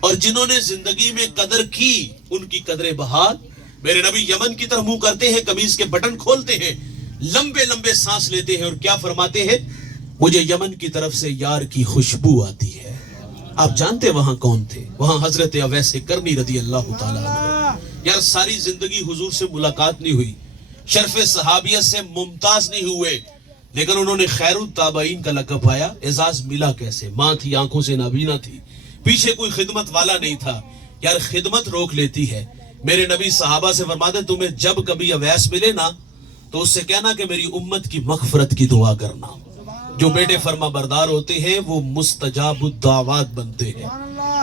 اور جنہوں نے زندگی میں قدر کی ان کی قدریں بحال. میرے نبی یمن کی طرف منہ کرتے ہیں, قمیض کے بٹن کھولتے ہیں, لمبے لمبے سانس لیتے ہیں اور کیا فرماتے ہیں, مجھے یمن کی طرف سے یار کی خوشبو آتی ہے. آپ جانتے وہاں کون تھے؟ وہاں حضرت اویس کرنی رضی اللہ تعالیٰ عنہ. یار ساری زندگی حضور سے ملاقات نہیں ہوئی, شرف صحابیت سے ممتاز نہیں ہوئے, لیکن انہوں نے خیر التابعین کا لقب پایا. اعزاز ملا کیسے؟ ماں تھی, آنکھوں سے نابینا تھی, پیچھے کوئی خدمت والا نہیں تھا. یار خدمت روک لیتی ہے. میرے نبی صحابہ سے فرماتے تمہیں جب کبھی اویس ملے نا تو اس سے کہنا کہ میری امت کی مغفرت کی دعا کرنا. جو بیٹے فرما بردار ہوتے ہیں وہ مستجاب الدعوات بنتے ہیں.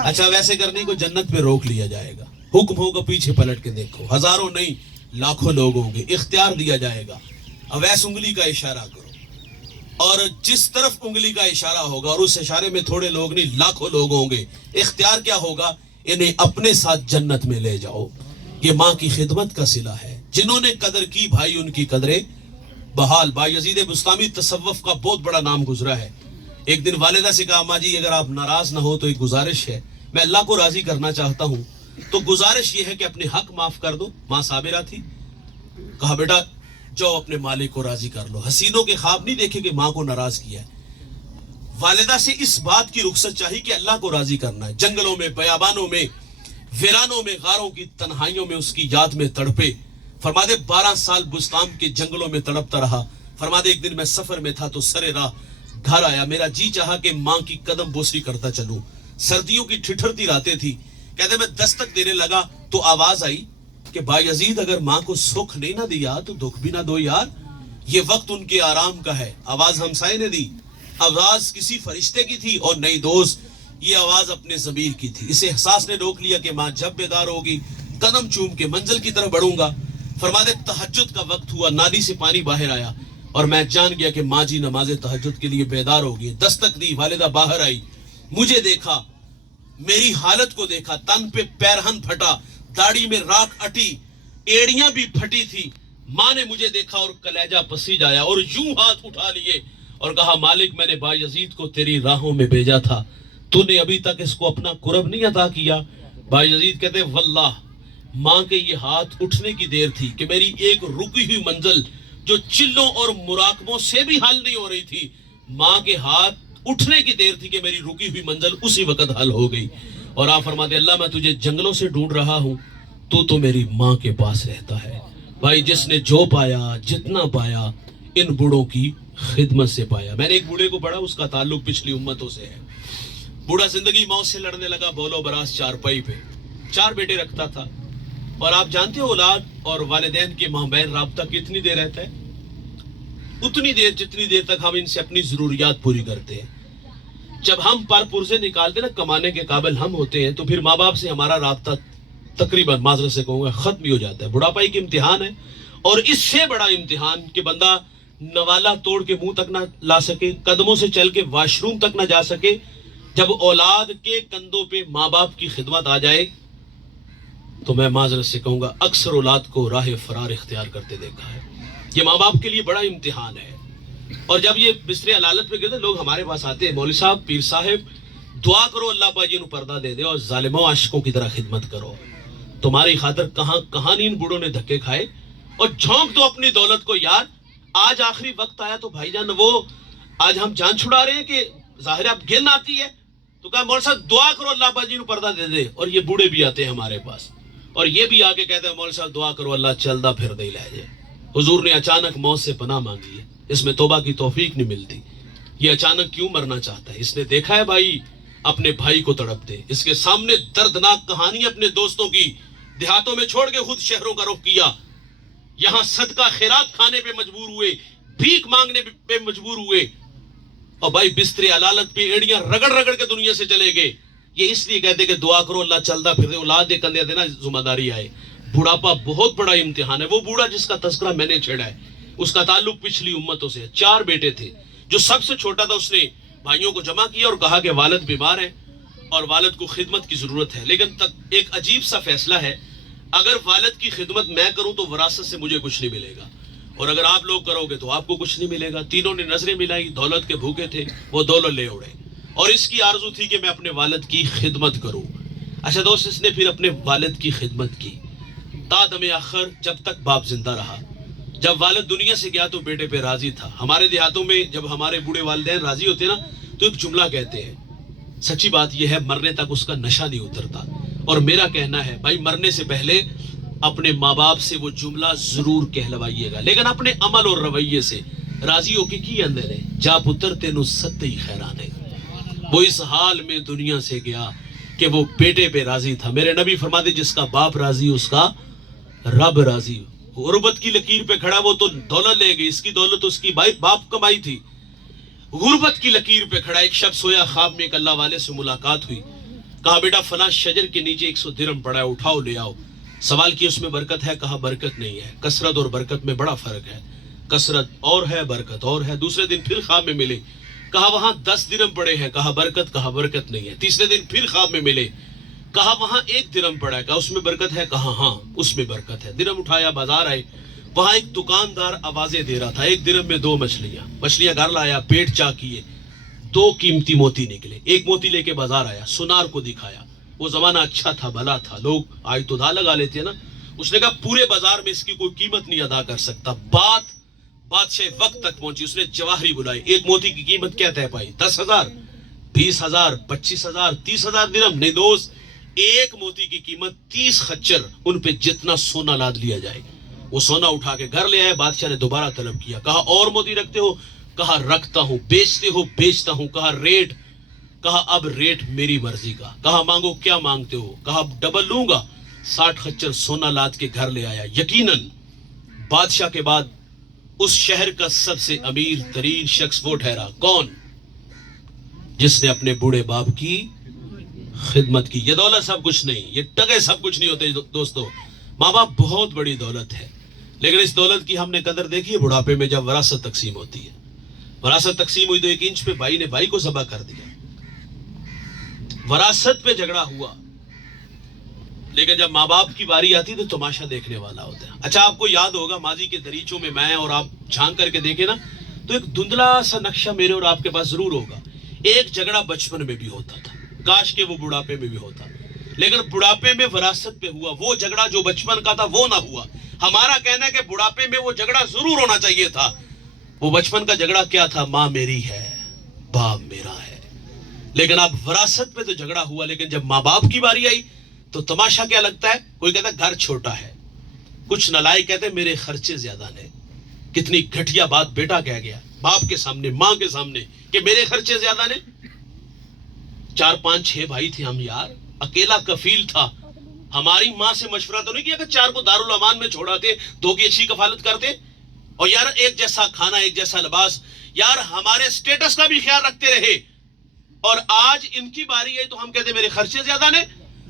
اچھا ویسے کرنے کو جنت پہ روک لیا جائے گا, حکم ہوگا پیچھے پلٹ کے دیکھو, ہزاروں نہیں لاکھوں لوگ ہوں گے, اختیار دیا جائے گا, اویس انگلی کا اشارہ کرو, اور جس طرف انگلی کا اشارہ ہوگا اور اس اشارے میں تھوڑے لوگ نہیں لاکھوں لوگ ہوں گے, اختیار کیا ہوگا, انہیں اپنے ساتھ جنت میں لے جاؤ. یہ ماں کی خدمت کا صلہ ہے. جنہوں نے قدر کی بھائی ان کی قدریں بحال. بایزید بستامی تصوف کا بہت بڑا نام گزرا ہے. ایک دن والدہ سے کہا اماں جی اگر آپ ناراض نہ ہو تو ایک گزارش ہے, میں اللہ کو راضی کرنا چاہتا ہوں, تو گزارش یہ ہے کہ اپنے حق معاف کر دو. ماں صابرہ تھی. کہا بیٹا جاؤ اپنے مالک کو راضی کر لو. حسینوں کے خواب نہیں دیکھے کہ ماں کو ناراض کیا ہے. والدہ سے اس بات کی رخصت چاہیے کہ اللہ کو راضی کرنا ہے. جنگلوں میں, بیابانوں میں, ویرانوں میں, غاروں کی تنہائیوں میں اس کی یاد میں تڑپے. فرماتے 12 سال بستان کے جنگلوں میں تڑپتا رہا. فرماتے ایک دن میں سفر میں تھا تو سرے راہ گھر آیا, میرا جی چاہا کہ ماں کی قدم بوسی کرتا چلوں. سردیوں کی ٹھٹھرتی راتیں تھی. کہتے میں دستک دینے لگا تو آواز آئی کہ بایزید اگر ماں کو سکھ نہیں نہ دیا تو دکھ بھی نہ دو یار, یہ وقت ان کے آرام کا ہے. آواز ہمسائے نے دی, آواز کسی فرشتے کی تھی, اور نئی دوست یہ آواز اپنے ضمیر کی تھی. اسے احساس نے روک لیا کہ ماں جب بیدار ہوگی قدم چوم کے منزل کی طرف بڑھوں گا. فرماتے تہجد کا وقت ہوا, نادی سے پانی باہر آیا اور میں جان گیا کہ ماں جی نماز تہجد کے لیے بیدار ہوگی. دستک دی, والدہ باہر آئی, مجھے دیکھا, میری حالت کو دیکھا, تن پہ پیرہن پھٹا, داڑھی میں راکھ اٹی, ایڑیاں بھی پھٹی تھی. ماں نے مجھے دیکھا اور کلیجہ پسیج آیا اور یوں ہاتھ اٹھا لیے اور کہا مالک میں نے بایزید کو تیری راہوں میں بھیجا تھا, تو نے ابھی تک اس کو اپنا قرب نہیں عطا کیا. بایزید کہتے واللہ ماں کے یہ ہاتھ اٹھنے کی دیر تھی کہ میری ایک رکی ہوئی منزل جو چلوں اور مراقبوں سے بھی حل نہیں ہو رہی تھی, ماں کے ہاتھ اٹھنے کی دیر تھی کہ میری رکی ہوئی منزل اسی وقت حل ہو گئی. اور آپ فرماتے اللہ میں تجھے جنگلوں سے ڈھونڈ رہا ہوں, تو میری ماں کے پاس رہتا ہے. بھائی جس نے جو پایا جتنا پایا ان بوڑھوں کی خدمت سے پایا. میں نے ایک بوڑھے کو پڑھا, اس کا تعلق پچھلی امتوں سے ہے. بوڑھا زندگی موت سے لڑنے لگا, بولو براس چارپائی پہ, 4 بیٹے رکھتا تھا. اور آپ جانتے ہو اولاد اور والدین کے مابین رابطہ کتنی دیر رہتا ہے؟ اتنی دیر جتنی دیر تک ہم ان سے اپنی ضروریات پوری کرتے ہیں. جب ہم پر پرزے نکالتے نا, کمانے کے قابل ہم ہوتے ہیں, تو پھر ماں باپ سے ہمارا رابطہ تقریباً معذرت سے کہوں گا ختم ہی ہو جاتا ہے. بڑھاپائی کے امتحان ہے, اور اس سے بڑا امتحان کہ بندہ نوالا توڑ کے منہ تک نہ لا سکے, قدموں سے چل کے واش روم تک نہ جا سکے. جب اولاد کے کندھوں پہ ماں باپ کی خدمت آ جائے تو میں معذرت سے کہوں گا اکثر اولاد کو راہ فرار اختیار کرتے دیکھا ہے. یہ ماں باپ کے لیے بڑا امتحان ہے. اور جب یہ بستر علالت پہ گرتے لوگ ہمارے پاس آتے ہیں, مولوی صاحب, پیر صاحب, دعا کرو اللہ پاک جی نو پردہ دے دے اور ظالموں عاشقوں کی طرح خدمت کرو. تمہاری خاطر کہاں ان بوڑھوں نے دھکے کھائے, اور جھونک دو اپنی دولت کو یار. آج آخری وقت آیا تو بھائی جان وہ آج ہم جان چھڑا رہے ہیں کہ ظاہر اب گن آتی ہے, تو کہا مولوی صاحب دعا کرو اللہ پاک جی نو پردہ دے دے. اور یہ بوڑھے بھی آتے ہیں ہمارے پاس, اور یہ بھی آگے کہتے ہیں مولوی صاحب دعا کرو اللہ چلدا پھر دے لے جائے. حضور نے اچانک موت سے پناہ مانگی ہے, اس میں توبہ کی توفیق نہیں ملتی. یہ اچانک کیوں مرنا چاہتا ہے؟ اس نے دیکھا ہے بھائی اپنے بھائی کو تڑپتے, اس کے سامنے دردناک کہانی اپنے دوستوں کی, دیہاتوں میں چھوڑ کے خود شہروں کا رخ کیا. یہاں صدقہ خیرات کھانے پہ مجبور ہوئے, بھیک مانگنے پہ مجبور ہوئے, اور بھائی بستر علالت پہ ایڑیاں رگڑ رگڑ کے دنیا سے چلے گئے. یہ اس لیے کہتے کہ دعا کرو اللہ چلدا پھر دے, اولاد دے کندھے دینا ذمہ داری آئے. بڑھاپا بہت بڑا امتحان ہے. وہ بوڑھا جس کا تذکرہ میں نے چھیڑا ہے اس کا تعلق پچھلی امتوں سے ہے. 4 بیٹے تھے, جو سب سے چھوٹا تھا اس نے بھائیوں کو جمع کیا اور کہا کہ والد بیمار ہیں اور والد کو خدمت کی ضرورت ہے. لیکن ایک عجیب سا فیصلہ ہے, اگر والد کی خدمت میں کروں تو وراثت سے مجھے کچھ نہیں ملے گا, اور اگر آپ لوگ کرو گے تو آپ کو کچھ نہیں ملے گا. تینوں نے نظریں ملائی, دولت کے بھوکے تھے, وہ دولت لے اڑے, اور اس کی آرزو تھی کہ میں اپنے والد کی خدمت کروں. اچھا دوست, اس نے پھر اپنے والد کی خدمت کی تا دم آخر, جب تک باپ زندہ رہا. جب والد دنیا سے گیا تو بیٹے پہ راضی تھا. ہمارے دیہاتوں میں جب ہمارے بوڑھے والدین راضی ہوتے نا تو ایک جملہ کہتے ہیں, سچی بات یہ ہے مرنے تک اس کا نشہ نہیں اترتا. اور میرا کہنا ہے بھائی, مرنے سے پہلے اپنے ماں باپ سے وہ جملہ ضرور کہلوائیے گا, لیکن اپنے عمل اور رویے سے راضی ہو کے کی اندر ہے. جا پتر تینو ست ہی خیرانے. وہ اس حال میں دنیا سے گیا کہ وہ بیٹے پہ راضی تھا. میرے نبی فرماتے جس کا باپ راضی اس کا رب راضی. غربت کی لکیر پہ کھڑا, وہ تو دولت لے گئی, اس کی دولت اس کی باپ کمائی تھی. غربت کی لکیر پہ کھڑا, ایک شخص سویا, خواب میں ایک اللہ والے سے ملاقات ہوئی. کہا بیٹا فلاں شجر کے نیچے 100 درہم پڑا ہے, اٹھاؤ لے آؤ. سوال کیا اس میں برکت ہے؟ کہا برکت نہیں ہے. کثرت اور برکت میں بڑا فرق ہے. کثرت اور ہے, برکت اور ہے. دوسرے دن پھر خواب میں ملے, کہا وہاں 10 درہم پڑے ہیں. کہا برکت نہیں ہے. تیسرے دن پھر خواب میں ملے, کہا وہاں 1 درہم پڑا ہے. کہا اس میں برکت ہے؟ کہا ہاں اس میں برکت ہے. درہم اٹھایا, بازار آئے, وہاں ایک دکاندار آوازیں دے رہا تھا, 1 درہم میں 2 مچھلیاں گھر لایا, پیٹ چاک کیے, 2 قیمتی موتی نکلے. ایک موتی لے کے بازار آیا, سنار کو دکھایا. وہ زمانہ اچھا تھا, بھلا تھا, لوگ آج تو دھا لگا لیتے ہیں نا. اس نے کہا پورے بازار میں اس کی کوئی قیمت نہیں ادا کر سکتا. بادشاہ وقت تک پہنچی, اس نے جواہری بلائی. ایک موتی کی قیمت کیا طے پائی؟ 10,000, 20,000, 25,000, 30,000 درہم. نہیں دوست, ایک موتی کی قیمت 30 خچر, ان پہ جتنا سونا لاد لیا جائے. وہ سونا اٹھا کے گھر لے آئے. بادشاہ نے دوبارہ طلب کیا, کہا اور موتی رکھتے ہو؟ کہا رکھتا ہوں. بیچتے ہو؟ بیچتا ہوں. کہا ریٹ؟ کہا اب ریٹ میری مرضی کا. کہا مانگو, کیا مانگتے ہو؟ کہا ڈبل لوں گا. 60 خچر سونا لاد کے گھر لے آیا. یقیناً بادشاہ کے بعد اس شہر کا سب سے امیر ترین شخص وہ ٹھہرا. کون؟ جس نے اپنے بوڑھے باپ کی خدمت کی. یہ دولت سب کچھ نہیں, یہ ٹگے سب کچھ نہیں ہوتے دوستو. ماں باپ بہت بڑی دولت ہے, لیکن اس دولت کی ہم نے قدر دیکھی ہے بڑھاپے میں, جب وراثت تقسیم ہوتی ہے. وراثت تقسیم ہوئی تو 1 انچ پہ بھائی نے بھائی کو ذبح کر دیا. وراثت پہ جھگڑا ہوا, لیکن جب ماں باپ کی باری آتی تو تماشا دیکھنے والا ہوتا ہے. اچھا آپ کو یاد ہوگا ماضی کے دریچوں میں اور آپ جھانک کر کے دیکھیں نا تو ایک دھندلا سا نقشہ میرے اور آپ کے پاس ضرور ہوگا. ایک جھگڑا بچپن میں بھی ہوتا تھا, کاش کہ وہ بڑھاپے میں بھی ہوتا, لیکن بڑھاپے میں وراثت پہ ہوا. وہ جھگڑا جو بچپن کا تھا وہ نہ ہوا. ہمارا کہنا ہے کہ بڑھاپے میں وہ جھگڑا ضرور ہونا چاہیے تھا. وہ بچپن کا جھگڑا کیا تھا؟ ماں میری ہے, باپ میرا ہے. لیکن اب وراثت پہ تو جھگڑا ہوا, لیکن جب ماں باپ کی باری آئی تو تماشا کیا لگتا ہے؟ کوئی کہتا ہے گھر چھوٹا ہے, کچھ نالائق کہتے ہیں میرے خرچے زیادہ نے. کتنی گھٹیا بات بیٹا کہہ گیا باپ کے سامنے, ماں کے سامنے, کہ میرے خرچے زیادہ نے. 4 5 6 بھائی تھے ہم یار, اکیلا کفیل تھا. ہماری ماں سے مشورہ تو نہیں کیا کہ 4 کو دارالامان میں چھوڑاتے, 2 کی اچھی کفالت کرتے, اور یار ایک جیسا کھانا, ایک جیسا لباس, یار ہمارے سٹیٹس کا بھی خیال رکھتے رہے. اور آج ان کی باری ہے تو ہم کہتے میرے خرچے زیادہ نے.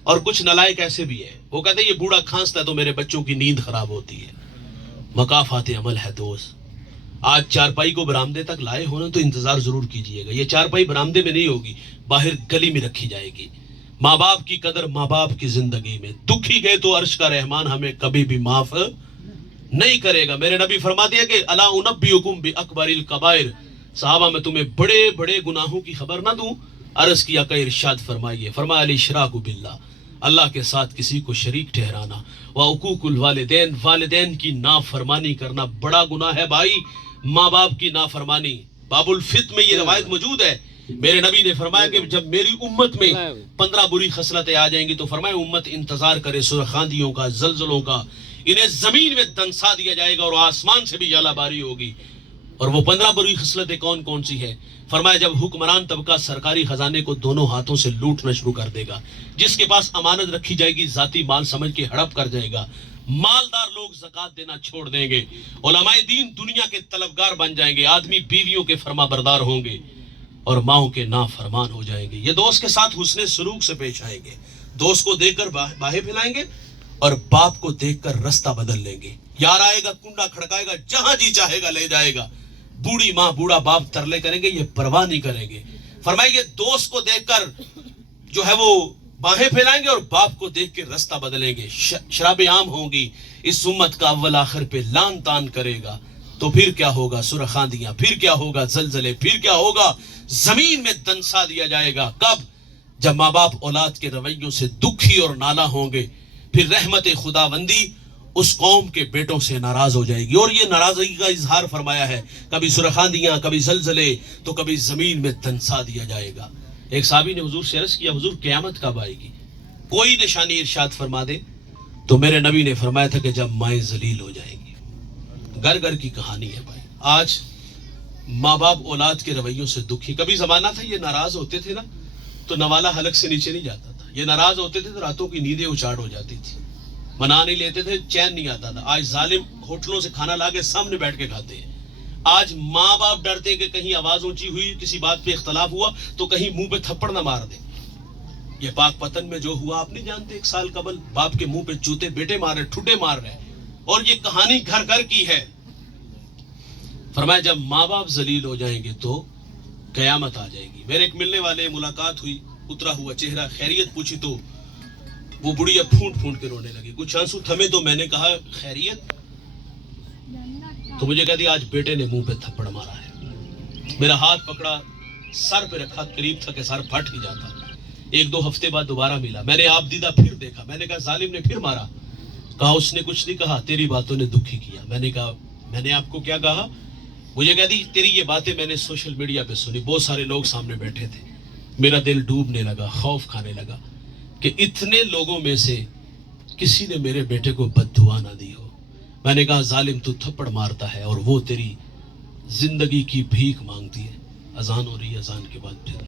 اور کچھ نالائق ایسے بھی ہے, وہ کہتے یہ بوڑھا کھانستا ہے تو میرے بچوں کی نیند خراب ہوتی ہے. مقافات عمل ہے دوست. آج چارپائی کو برآمدے تک لائے ہونا تو انتظار ضرور کیجئے گا. یہ چارپائی برآمدے میں نہیں ہوگی, باہر گلی میں رکھی جائے گی. ماں باپ کی قدر ماں باپ کی زندگی میں. دکھی گئے تو عرش کا رحمان ہمیں کبھی بھی معاف نہیں کرے گا. میرے نبی فرماتے ہیں کہ الا انبئکم باکبر الکبائر, صحابہ میں تمہیں بڑے بڑے گناہوں کی خبر نہ دوں؟ عرض کیا کہ ارشاد فرمائیے. فرمایا الاشراک باللہ, اللہ کے ساتھ کسی کو شریک ٹھہرانا. وعقوق الوالدین, والدین کی نافرمانی کرنا بڑا گناہ ہے بھائی. ماں باپ کی نافرمانی. باب الفت میں یہ روایت موجود ہے. میرے نبی نے فرمایا کہ جب میری امت میں 15 بری خصلتیں آ جائیں گی تو فرمایا امت انتظار کرے سرخاندیوں کا, زلزلوں کا. انہیں زمین میں دنسا دیا جائے گا اور آسمان سے بھی ژالہ باری ہوگی. اور وہ 15 بری خصلتیں کون کون سی ہے؟ فرمایا جب حکمران طبقہ سرکاری خزانے کو دونوں ہاتھوں سے لوٹنا شروع کر دے گا. جس کے پاس امانت رکھی جائے گی ذاتی مال سمجھ کے ہڑپ کر جائے گا. مالدار لوگ زکوٰۃ دینا چھوڑ دیں گے. علماء دین دنیا کے طلبگار بن جائیں گے. آدمی بیویوں کے فرما بردار ہوں گے اور ماؤں کے نافرمان ہو جائیں گے. یہ دوست کے ساتھ حسن سلوک سے پیش آئیں گے. دوست کو دیکھ کر باہیں پھیلائیں گے اور باپ کو دیکھ کر رستہ بدل لیں گے. یار آئے گا, کنڈا کھڑکائے گا, جہاں جی چاہے گا لے جائے گا. بوڑھی ماں بوڑھا باپ ترلے کریں گے, یہ پرواہ نہیں کریں گے. فرمائیے دوست کو دیکھ کر جو ہے وہ باہیں پھیلائیں گے اور باپ کو دیکھ کے رستہ بدلیں گے. شراب عام ہوں گی, اس امت کا اول آخر پہ لان تان کرے گا. تو پھر کیا ہوگا؟ سرخاندیاں. پھر کیا ہوگا؟ زلزلے. پھر کیا ہوگا؟ زمین میں دنسا دیا جائے گا. کب؟ جب ماں باپ اولاد کے رویوں سے دکھی اور نالا ہوں گے پھر رحمت خداوندی اس قوم کے بیٹوں سے ناراض ہو جائے گی. اور یہ ناراضگی کا اظہار فرمایا ہے, کبھی سرخاندیاں, کبھی زلزلے, تو کبھی زمین میں دنسا دیا جائے گا. ایک صحابی نے حضور سے عرض کیا, حضور قیامت کب آئے گی, کوئی نشانی ارشاد فرما دے. تو میرے نبی نے فرمایا تھا کہ جب مائیں ذلیل ہو جائیں گی. گھر گھر کی کہانی ہے بھائی. آج ماں باپ اولاد کے رویوں سے دکھی. کبھی زمانہ تھا یہ ناراض ہوتے تھے نا تو نوالا حلق سے نیچے نہیں جاتا تھا, یہ ناراض ہوتے تھے تو راتوں کی نیندیں اچاٹ ہو جاتی تھی, منا نہیں لیتے تھے, چین نہیں آتا تھا. آج ظالم ہوٹلوں سے کھانا لا کے سامنے بیٹھ کے کھاتے ہیں. آج ماں باپ ڈرتے ہیں کہ کہیں آواز اونچی ہوئی, کسی بات پہ اختلاف ہوا تو کہیں منہ پہ تھپڑ نہ مار دیں. یہ پاک پتن میں جو ہوا آپ نہیں جانتے, 1 سال قبل باپ کے منہ پہ جوتے بیٹے مار رہے, ٹھڈے مار رہے, اور یہ کہانی گھر گھر کی ہے. فرمایا جب ماں باپ ذلیل ہو جائیں گے تو قیامت آ جائے گی. میرے ایک ملنے والے ملاقات ہوئی, اترا ہوا چہرہ, خیریت پوچھی تو وہ بڑھیا پھونٹ پھونٹ کے رونے لگی. کچھ آنسو تھمے تو میں نے کہا خیریت, تو مجھے کہہ دیا آج بیٹے نے منہ پہ تھپڑ مارا ہے. میرا ہاتھ پکڑا, سر پہ رکھا, قریب تھا کہ سر پھٹ ہی جاتا. 1-2 ہفتے بعد دوبارہ ملا, میں نے آپ دیدہ پھر دیکھا. میں نے کہا ظالم نے پھر مارا. کہا اس نے کچھ نہیں کہا, تیری باتوں نے دکھی کیا. میں نے کہا میں نے آپ کو کیا کہا؟ مجھے کہہ دی تیری یہ باتیں میں نے سوشل میڈیا پہ سنی, بہت سارے لوگ سامنے بیٹھے تھے. میرا دل ڈوبنے لگا, خوف کھانے لگا کہ اتنے لوگوں میں سے کسی نے میرے بیٹے کو بد دعا نہ دی ہو. میں نے کہا ظالم تو تھپڑ مارتا ہے اور وہ تیری زندگی کی بھیک مانگتی ہے. اذان ہو رہی ہے, اذان کے بعد پھر